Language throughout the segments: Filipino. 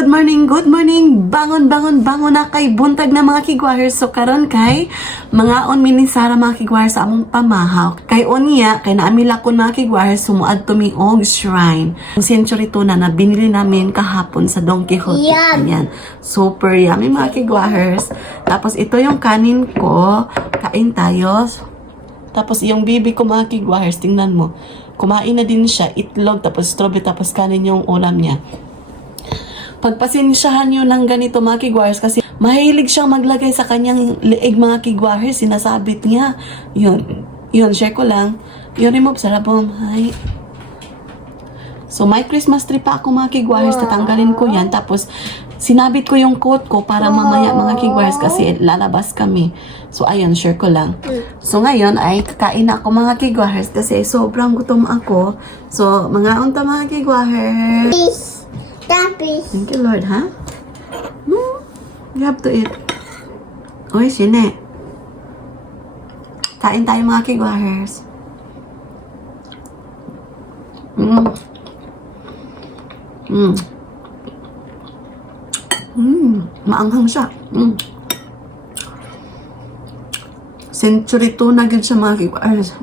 good morning. Bangon na kay buntag na mga kigwahers. So karon kay mga on minisara mga kigwahers sa among pamahaw. Kay unya kay naami lakon mga kigwahers sumuad tumi og shrine. Ang century tuna na binili namin kahapon sa Don Quixote. Ayan. Super yummy mga kigwahers. Tapos ito yung kanin ko. Kain tayo. Tapos yung bibi ko mga kigwahers, tingnan mo. Kumain na din siya, itlog, tapos strawberry, tapos kanin yung ulam niya. Pagpasensyahan nyo ng ganito mga kigwahers kasi mahilig siyang maglagay sa kanyang leeg mga kigwahers, sinasabit niya. Yun, share ko lang. Yun, remove, sarabom. Hi. So, may Christmas tree pa ako mga kigwahers, tatanggalin ko yan. Tapos, sinabit ko yung coat ko para mamaya mga kigwahers kasi lalabas kami. So, ayun, share ko lang. So, ngayon ay kakain na ako mga kigwahers kasi sobrang gutom ako. So, mga unta mga kigwahers. Thank you, Lord, ha? You have to eat. Oy, sine. Kain tayo mga kigwahers. Maanghang siya. Century tuna gid siya mga kigwahers.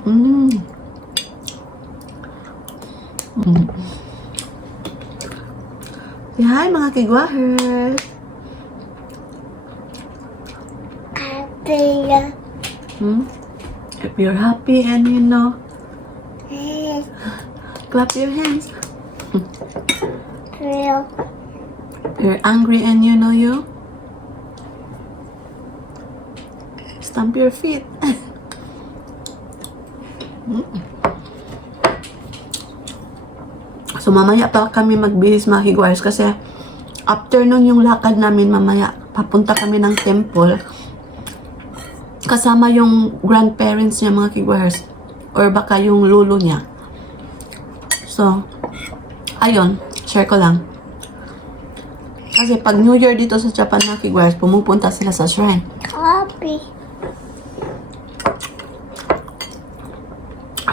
Say hi mga kigwahers. If you're happy and you know, clap your hands. If you're angry and you know you, stamp your feet. So mamaya pa kami magbihis mga kigwahers kasi after nun yung lakad namin mamaya papunta kami ng temple kasama yung grandparents niya mga kigwahers or baka yung lolo niya. So ayun, share ko lang. Kasi pag New Year dito sa Japan mga kigwahers, pumupunta sila sa shrine. Copy.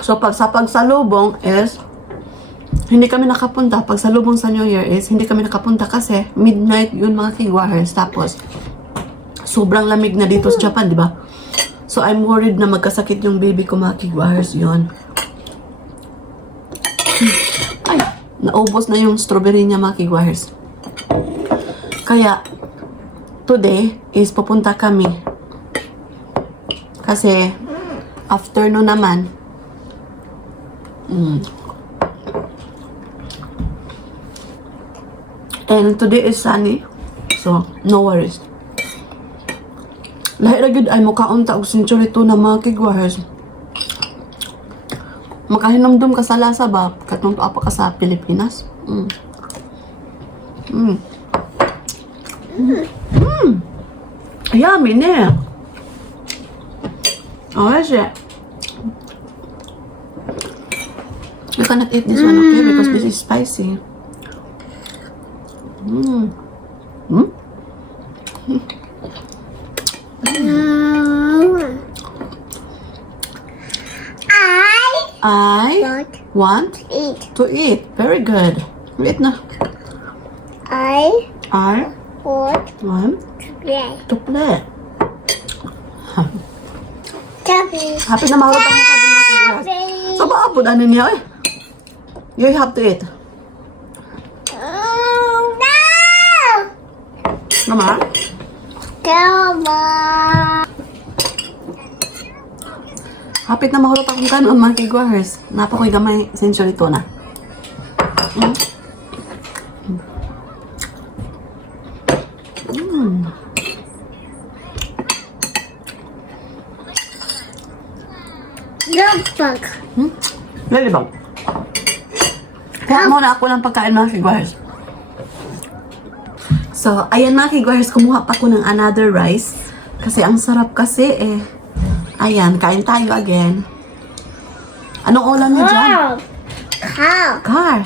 So pag sa pagsalubong is hindi kami nakapunta. Pag salubong sa New Year is hindi kami nakapunta kasi midnight yun mga kigwahers. Tapos sobrang lamig na dito sa Japan, di ba? So I'm worried na magkasakit yung baby ko mga kigwahers yun. Ay, naubos na yung strawberry niya mga kigwahers. Kaya today is pupunta kami. Kasi after no naman and today is sunny, so no worries. Lahi ra gyud ay mukaunta og century tuna mga kigwahers. Makahinumdum ka sa lasa ba katong apa ka sa Pilipinas? Yummy ne. Oh, is it? You cannot eat this one, okay? Because this is spicy. I want to eat. Very good. Eat na. I want to play. Happy na mahulog ang mukha ng mga kigwahers. So baabod ano niya eh. You have to eat. Mama? Hapit na mahulog akong kanon mga kigwahers. Napakoy gamay century tuna. Lalibang. Kaya muna ako ng pagkain mga kigwahers. So, ayan mga kigwahers, kumuha pa ko ng another rice. Kasi ang sarap kasi eh. Ayan, kain tayo again. Anong ulam niyo dyan? Car.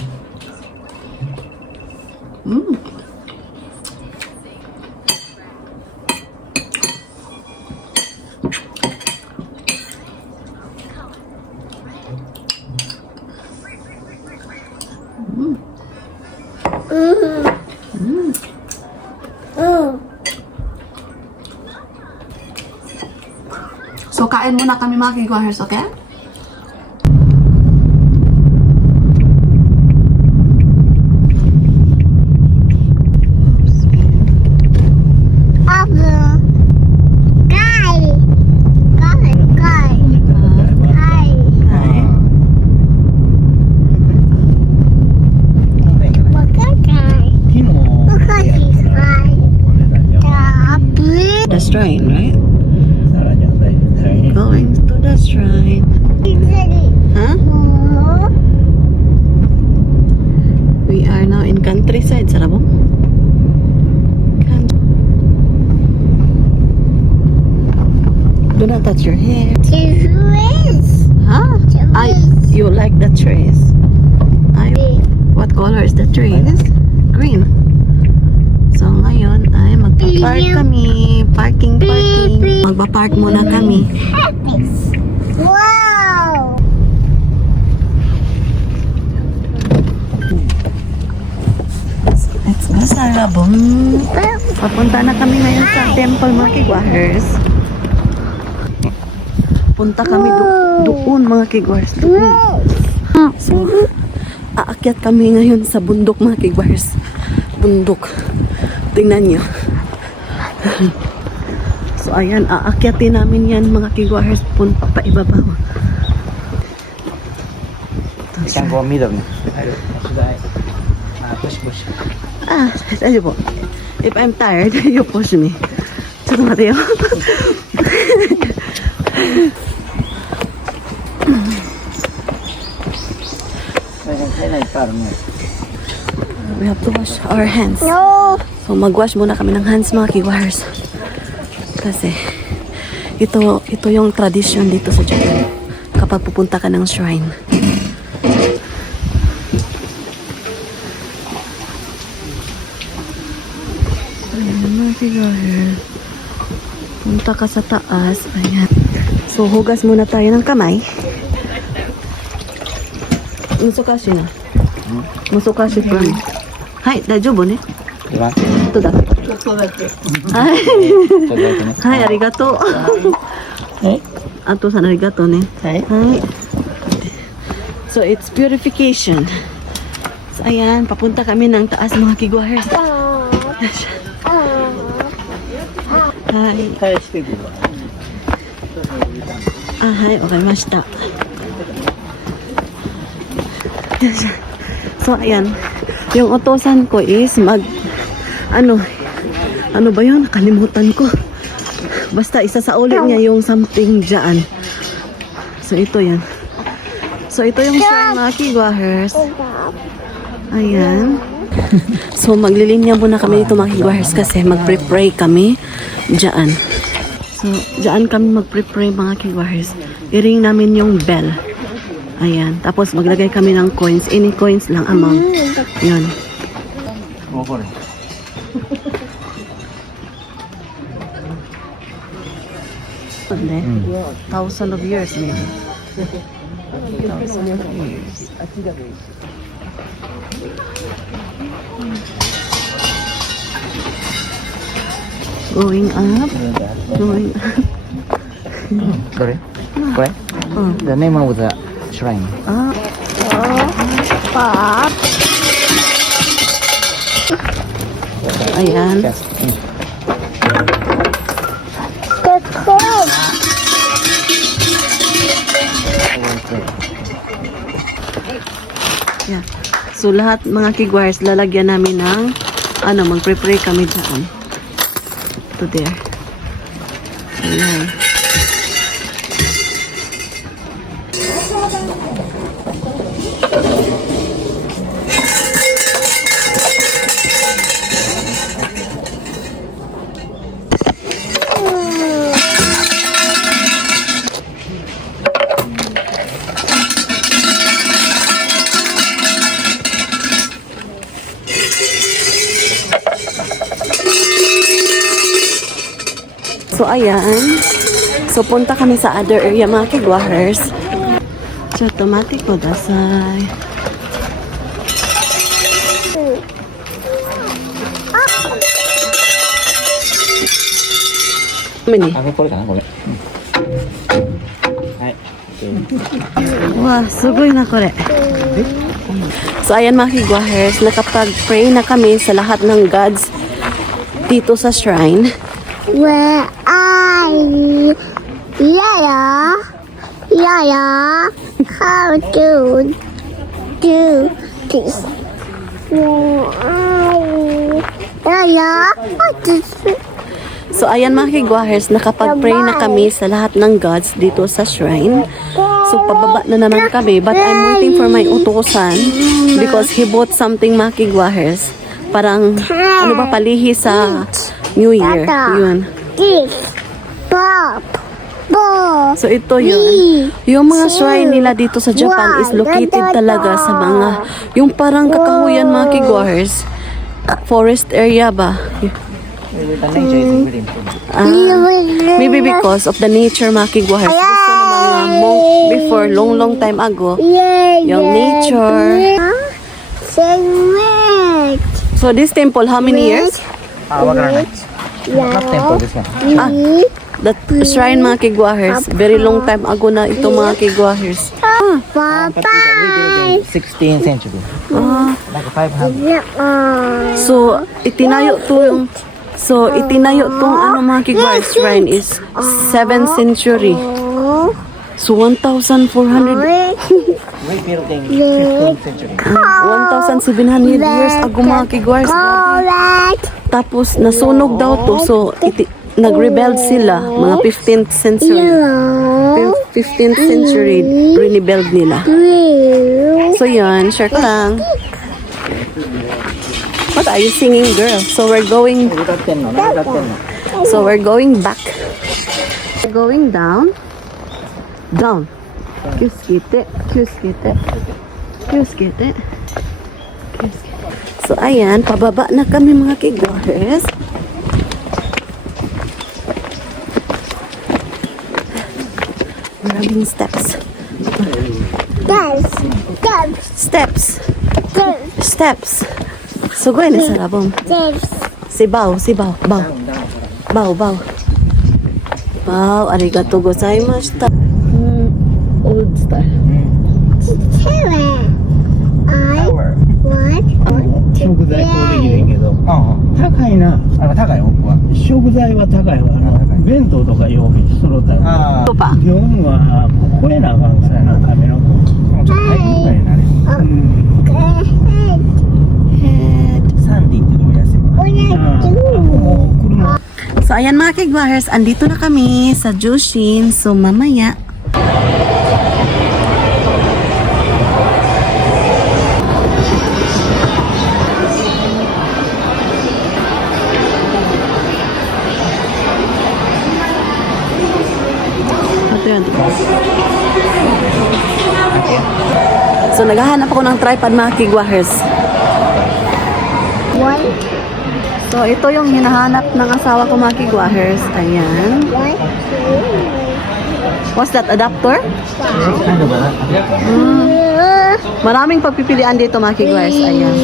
So, kain muna kami mga kigwahers, okay? Apple. Guy. Guy. Guy. Hi. Look at guy. Look at his eye. Apple. The shrine, right? Going to the shrine. Huh? Oh. We are now in countryside, Sarabong. Do not touch your hair. Trees. Huh? You like the trees? What color is the trees? Green. So ngayon ay magpa-park kami. Parking. Magpa-park muna kami. Wow. Let's go, Sarabong. Papunta na kami ngayon sa temple, mga kigwahers. Punta kami doon, mga kigwahers. Doon. So, aakyat kami ngayon sa bundok, mga kigwahers. Bundok. Tingnan nyo. So, ayan, aakyatin namin yan, mga kigwahers. Punta pa ibabaw. Isang go middle na. Push. Tayo po. If I'm tired, you push me.ちょっと待てよ。We have to wash our hands. No. So mag-wash muna kami ng hands, mga kigwahers. Kasi ito yung tradition dito sa Japan. Kapag pupunta ka ng shrine. Ayan, mga kigwahers. Punta ka sa taas. Ayan. So hugas muna tayo ng kamay. Musukashi na. Musukashi pa. Hai, daijoubu ne? いきます。ちょっとだけ。はい。ちょっとだけね。はい、ありがとう。あとさんありがとうね。はい。So, it's purification. So, ayan, papunta kami ng taas, mga kigwahers. Hi. 返してくるわ。はい、わかりました。So, ayan. Yung utosan ko is ano ba yun? Nakalimutan ko. Basta isa sa ulit niya yung something dyan. So, ito yan. So, ito yung shrine, mga kigwahers. Ayan. So, maglilinya muna kami dito, mga kigwahers, kasi mag-pray kami dyan. So, dyan kami mag-pray, mga kigwahers. I-ring namin yung bell. Ayan. Tapos, maglagay kami ng coins. Any coins lang amount. Yun. もうこれ。 Thousand of years, maybe. Thousand of years. Going up. Going up. どれ？これ？ The name of the shrine. Ah. Pop. Ayan. Yes. The coin. Yeah. So, lahat mga kigwires, lalagyan namin ng mag-pray kami dyan. To there. Ayan. So, ayan. So, punta kami sa other area, mga kigwahers. So, automatic ko dasay. Mini. あ、これかなこれ。Wah, sugoy na kore. So ayan mga kigwahers, nakapag-pray na kami sa lahat ng gods dito sa shrine. Where are you? Yaya? Yaya? How to do this? Where are you? Yaya? What is it? So ayan mga kigwahers, nakapag-pray na kami sa lahat ng gods dito sa shrine. So pababa na naman kami, but I'm waiting for my utusan because he bought something mga kigwahers. Parang ano ba palihi sa New Year. Yun. This. Bob. Bob. So ito yun. Yung mga shrine nila dito sa Japan is located talaga sa mga, yung parang kakahuyan mga kigwahers. Forest area ba? The nature is very important. Maybe because of the nature mga kigwahers. Gusto ng mga monk before, long time ago. Yung nature. Segment. So this temple, how many years? Wagaranai. Not temple this one. That shrine mga kigwahers, very long time ago na ito mga kigwahers. Papa. 16th century. Like 500. So itinayo to yung tong ano mga kigwahers shrine is 7th century. So 1,400 Rebuilding 15th century. 1,700 years ago mga kigwahers. Tapos nasunog daw to. So nag-rebuild sila mga 15th century. 15th century rebuild nila. So yan, share ko lang. What are you singing, girl? So we're going back. We're going down. Down. Kyuskite. So ayan, pababa na kami mga kigwahers. Maraming steps. Steps. Sugoy na sa labong. Sibaw. Baw. Arigato gozaimashita. Old style. Tower. 食材取り入れんけど高いな高い、僕は。食材は高いわ弁当とか用意しとろたよあIto pa. 業務はこれなあかんさやな亀の子あ、ちょっと入ってみたいなね。サンディって読みやすいわ。もう車 So ayan mga kigwahers, andito na kami sa Jushin. So mamaya So naghahanap ako ng tripod mga kigwahers. So ito yung hinahanap ng asawa ko mga kigwahers. Ayan. What's that, adapter? Maraming pagpipilian dito mga kigwahers. Ayan.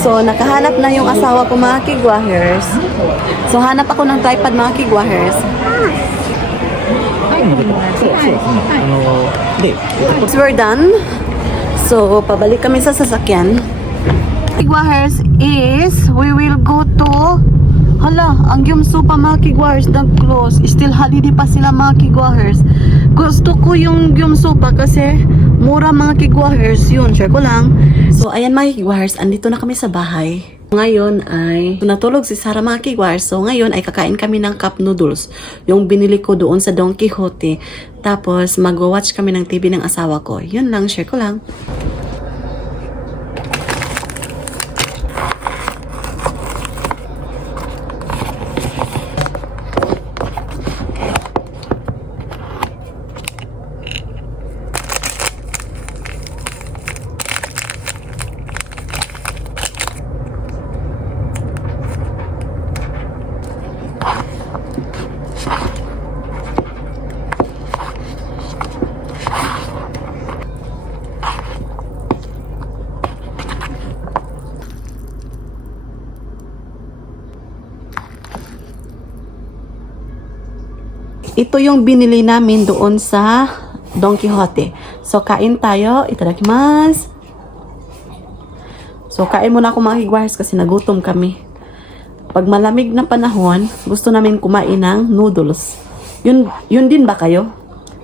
So nakahanap na yung asawa ko mga kigwahers. So hanap ako ng tripod mga kigwahers. Once we're done, so pabalik kami sa sasakyan. Kigwahers is we will go to ang Gyumsu pa mga kigwahers nag-close. Still holiday pa sila mga kigwahers. Gusto ko yung Gyumsu pa kasi mura mga kigwahers. Yun, share ko lang. So ayan mga kigwahers, andito na kami sa bahay. Ngayon ay natulog si Sarah mga kigwahers. So ngayon ay kakain kami ng cup noodles. Yung binili ko doon sa Don Quixote. Tapos mag-watch kami ng TV ng asawa ko. Yun lang, share ko lang. ito yung binili namin doon sa Don Quixote. So, kain tayo. Itadakimasu. So, kain muna ako mga kigwahers kasi nagutom kami. Pag malamig na panahon, gusto namin kumain ng noodles. Yun din ba kayo?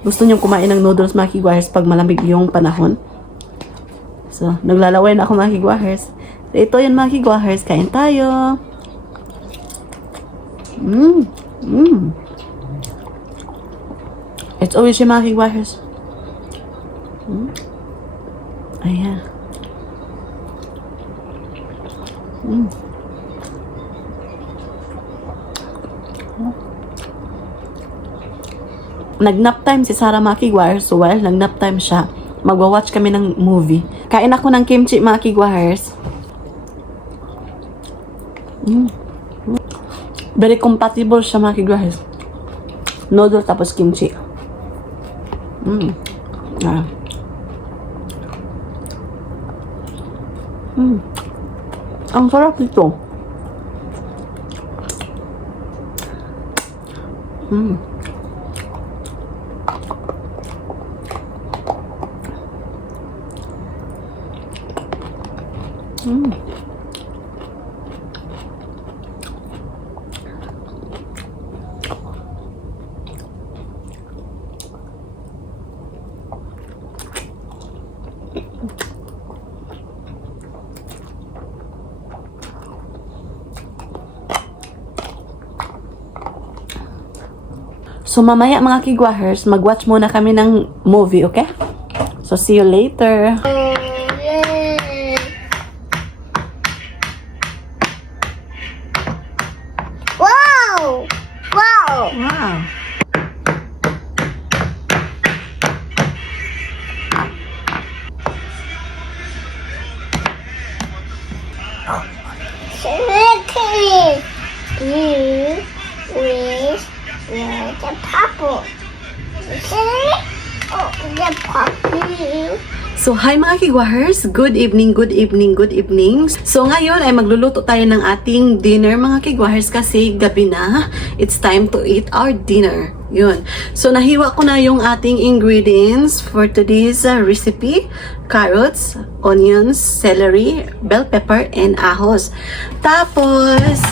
Gusto nyo kumain ng noodles mga kigwahers pag malamig yung panahon? So, naglalaway na ako mga kigwahers. So, ito yun mga kigwahers. Kain tayo. It's always yung mga kigwahers. Ayan. Nag-nap time si Sarah mga kigwahers. So while nag-nap time siya, magwa-watch kami ng movie. Kain ako ng kimchi mga kigwahers. Very compatible siya mga kigwahers. Noodle tapos kimchi. Ang sarap nito. So, mamaya mga kigwahers, mag-watch muna kami ng movie, okay? So, see you later. Wow! Wow! Wow. Chicken. You with the purple. Okay? Oh, the purple. So, hi mga kigwahers. Good evening, good evening, good evening. So, ngayon ay magluluto tayo ng ating dinner mga kigwahers kasi gabi na. It's time to eat our dinner. Yun. So, nahiwa ko na yung ating ingredients for today's recipe. Carrots, onions, celery, bell pepper, and ahos. Tapos,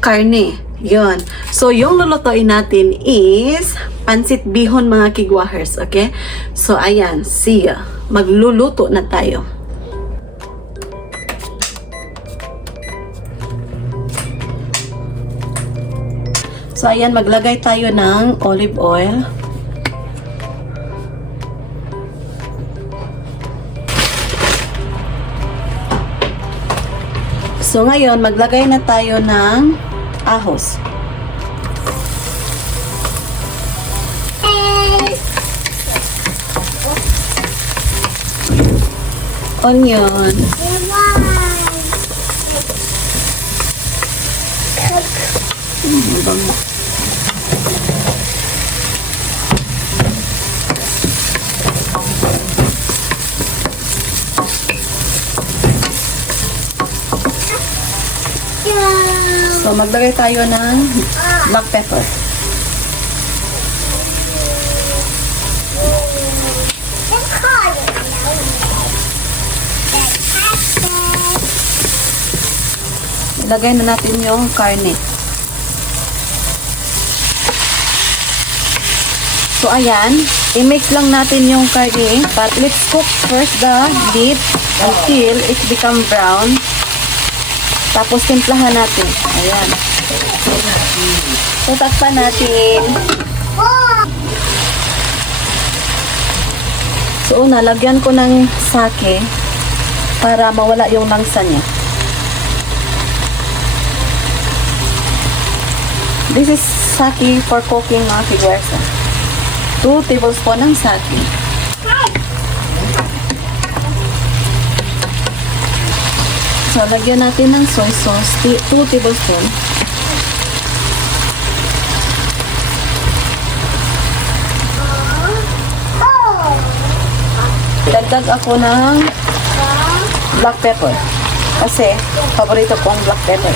karne. Yun. So, yung lulutuin natin is pansit bihon mga kigwahers. Okay? So, ayan. See ya. Magluluto na tayo. So, ayan. Maglagay tayo ng olive oil. So, ngayon, maglagay na tayo ng ahos. Onion. So, maglagay tayo ng black pepper. Ilagay na natin yung karne. So, ayan. I-mix lang natin yung karne. But let's cook first the meat until it become brown. Tapos, timplahan natin. Ayan. So, takpan natin. So, una, lagyan ko ng sake para mawala yung langsa niya. This is sake for cooking mga kigwahers. 2 tablespoon ng sake. So, lagyan natin ng soy sauce. 2 tablespoon. Dagdag ako ng black pepper. Kasi, paborito ko ang black pepper.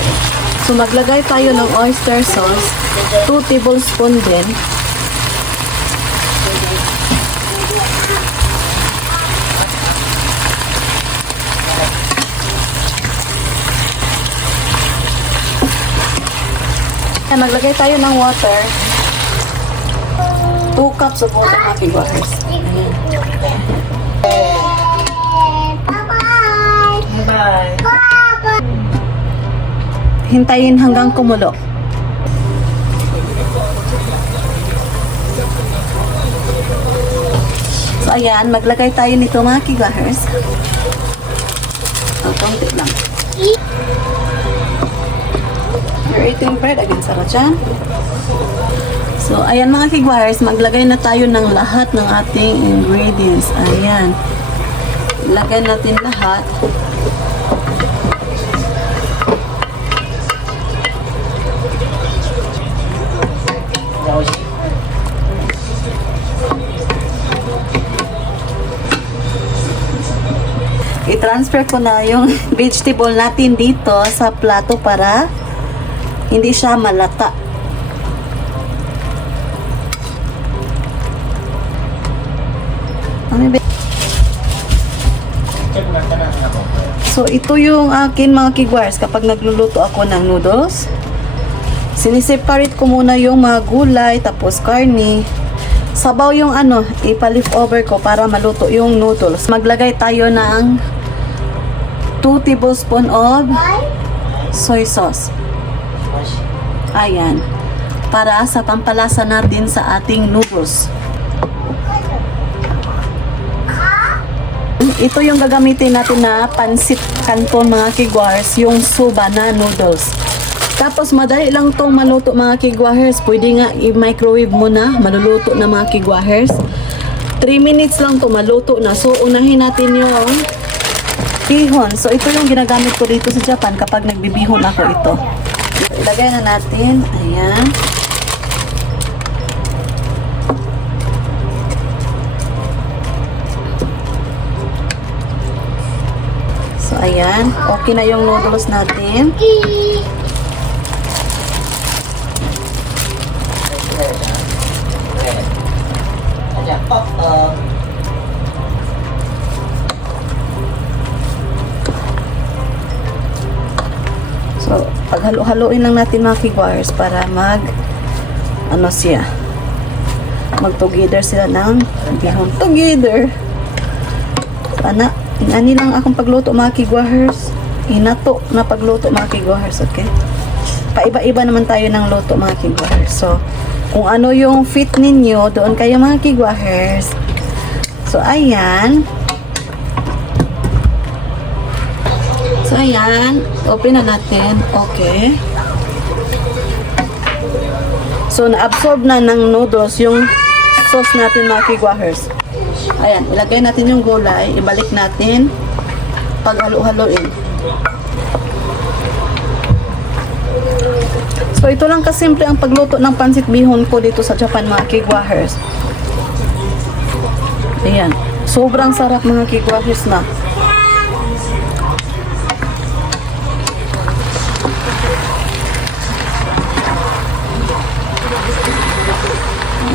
So, maglagay tayo ng oyster sauce. 2 tablespoon din. ayan, maglagay tayo ng water. 2 cups of water, mga kigwahers. Ayan. Bye-bye. Bye. Bye-bye. Hintayin hanggang kumulo. So, ayan, maglagay tayo nito, mga kigwahers. Konti lang. You're eating bread again, Sarah Chan. So, ayan mga kigwahers, maglagay na tayo ng lahat ng ating ingredients. Ayan. Lagay natin lahat. I-transfer ko na yung vegetable natin dito sa plato para hindi siya malata. So, ito yung akin mga kigwars kapag nagluluto ako ng noodles. Siniseparate ko muna yung mga gulay, tapos karne. Sabaw yung ipa-lift over ko para maluto yung noodles. Maglagay tayo ng 2 tablespoon of soy sauce. Ayan. Para sa pampalasa natin sa ating noodles. Ito yung gagamitin natin na pansit canton mga kigwars, yung soba na noodles. Tapos madali lang tong maluto mga kigwahers. Pwede nga i-microwave mo na, maluluto na mga kigwahers. 3 minutes lang to maluto na. So unahin natin yung bihon. So ito yung ginagamit ko dito sa Japan kapag nagbibihon ako ito. Ilagay na natin. Ayan. So ayan, okay na yung noodles natin. So, paghalo-haloin lang natin mga kigwars para mag-together sila ng bihon. Together! Sana, inani lang akong pagluto mga kigwahers. Inato na pagluto mga kigwahers, okay? Paiba-iba naman tayo ng luto mga kigwahers. So, kung ano yung fit ninyo, doon kayo mga kigwahers. So, ayan. So, ayan. Open na natin. Okay. So, na-absorb na ng noodles yung sauce natin mga kigwahers. Ayan. Ilagay natin yung gulay. Ibalik natin. Paghalo-haloin. So, ito lang kasimple ang pagluto ng pansit bihon ko dito sa Japan mga kigwahers. Ayan. Sobrang sarap mga kigwahers na.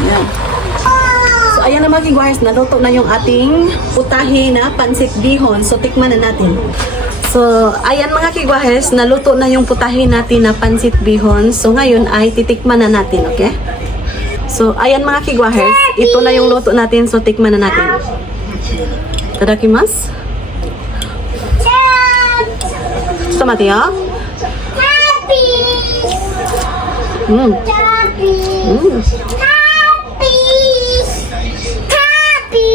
Ayan. So, ayan na mga kigwahers. Naluto na yung ating putahe na pansit bihon. So, tikman na natin. So, ayan mga kigwahers, naluto na yung putahin natin na pansit bihon. So, ngayon ay titikman na natin, okay? So, ayan mga kigwahers, ito na yung luto natin. So, tikman na natin. Tadakimasu. Tomate, ha? Happy. Mm. Happy. Mm. Happy. Happy.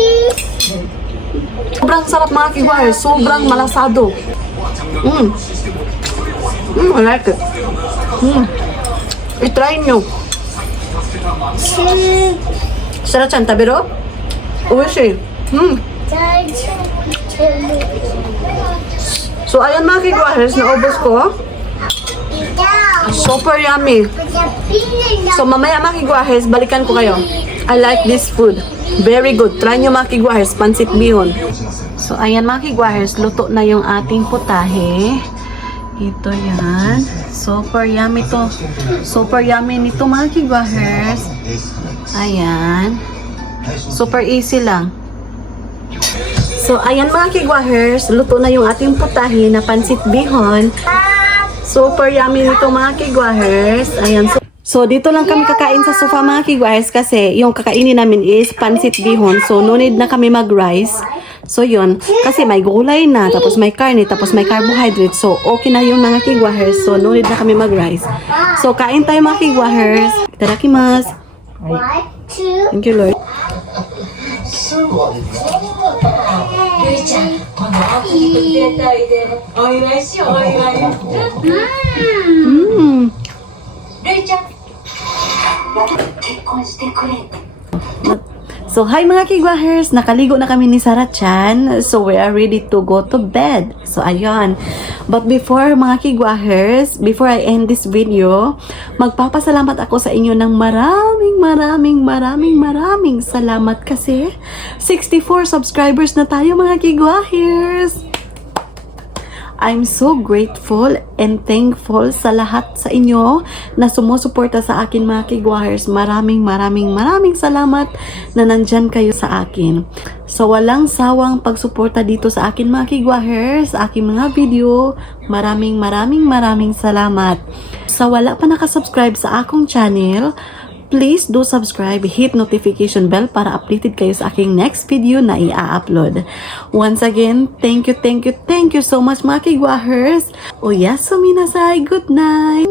Sobrang sarap mga kigwahers, sobrang malasado. Mm. I like it. I-try nyo. Sarah-chan, tabero? Oishi. So, ayan mga kigwahers, naubos ko. Super yummy. So, mamaya mga kigwahers, balikan ko kayo. I like this food. Very good. Try nyo mga kigwahers, pansit bihon. So, ayan mga kigwahers, luto na yung ating putahe. Ito yan. Super yummy to. Super yummy nito mga kigwahers. Ayan. Super easy lang. So, ayan mga kigwahers, luto na yung ating putahe na pansit bihon. Super yummy nito mga kigwahers. Ayan. So, dito lang kami kakain sa sofa mga kigwahers kasi yung kakainin namin is pansit bihon. So, no need na kami mag-rice. So, yun. Kasi may gulay na, tapos may karne, tapos may carbohydrate. So, okay na yung mga kigwahers. So, no need na kami mag-rice. So, kain tayo mga kigwahers. Itadakimasu. 1, 2, Thank you, Lord. Mm. So, hi mga kigwahers! Nakaligo na kami ni Sarah Chan. So, we are ready to go to bed. So, ayun. But before mga kigwahers, before I end this video, magpapasalamat ako sa inyo ng maraming salamat kasi 64 subscribers na tayo mga kigwahers! I'm so grateful and thankful sa lahat sa inyo na sumusuporta sa akin mga kigwahers. Maraming salamat na nandyan kayo sa akin. So walang sawang pagsuporta dito sa akin mga kigwahers, sa aking mga video. Maraming salamat. Sa wala pa nakasubscribe sa akong channel, please do subscribe, hit notification bell para updated kayo sa aking next video na i-upload. Once again, thank you so much mga kigwahers. Oyasumi nasai, good night!